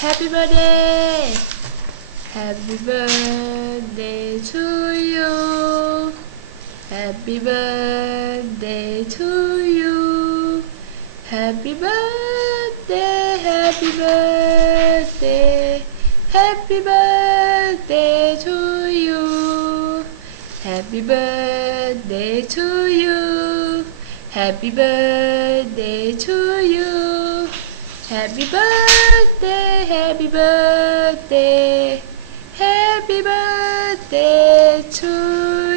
Happy birthday, happy birthday to you, happy birthday to you, happy birthday, happy birthday, happy birthday to you, happy birthday to you, happy birthday to you, happy birthday, happy birthday, happy birthday to